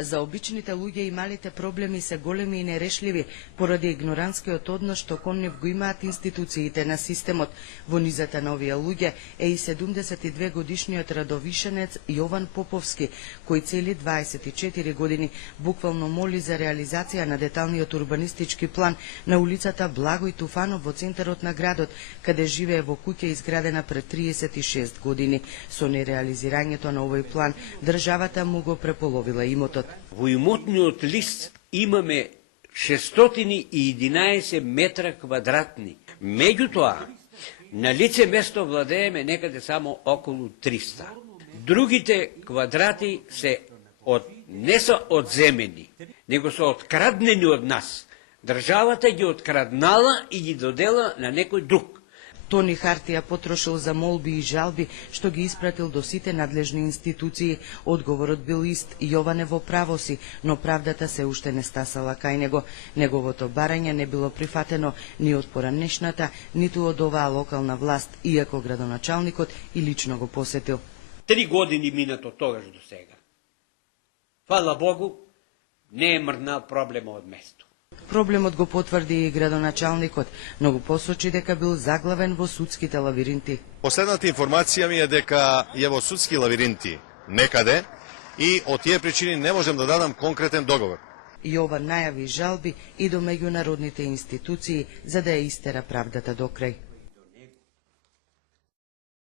За обичните луѓе и малите проблеми се големи и нерешливи поради игнорантскиот однос што кон нив го имаат институциите на системот. Во низата на овие луѓе е и 72 годишниот радовишенец Јован Поповски, кој цели 24 години буквално моли за реализација на деталниот урбанистички план на улицата Благој Туфанов во центарот на градот, каде живее во куќа изградена пред 36 години. Со нереализирањето на овој план, државата му го преполовила имотот. Во имотниот лист имаме 611 метра квадратни. Меѓутоа, на лице место владееме некаде само околу 300. Другите квадрати не се одземени, него се откраднени од нас. Државата ги откраднала и ги додела на некој друг. Тони хартија потрошил за молби и жалби, што ги испратил до сите надлежни институции. Одговорот бил ист: Јоване во право си, но правдата се уште не стасала кај него. Неговото барање не било прифатено ни од поранешната, ниту од оваа локална власт, иако градоначалникот и лично го посетил. 3 години минат од тогаш до сега. Фала Богу, не е мрднал проблема од место. Проблемот го потврди и градоначалникот, но го посочи дека бил заглавен во судските лавиринти. Последната информација ми е дека е во судски лавиринти некаде и од тие причини не можем да дадам конкретен договор. Јован најави жалби и до меѓународните институции за да ја истера правдата до крај.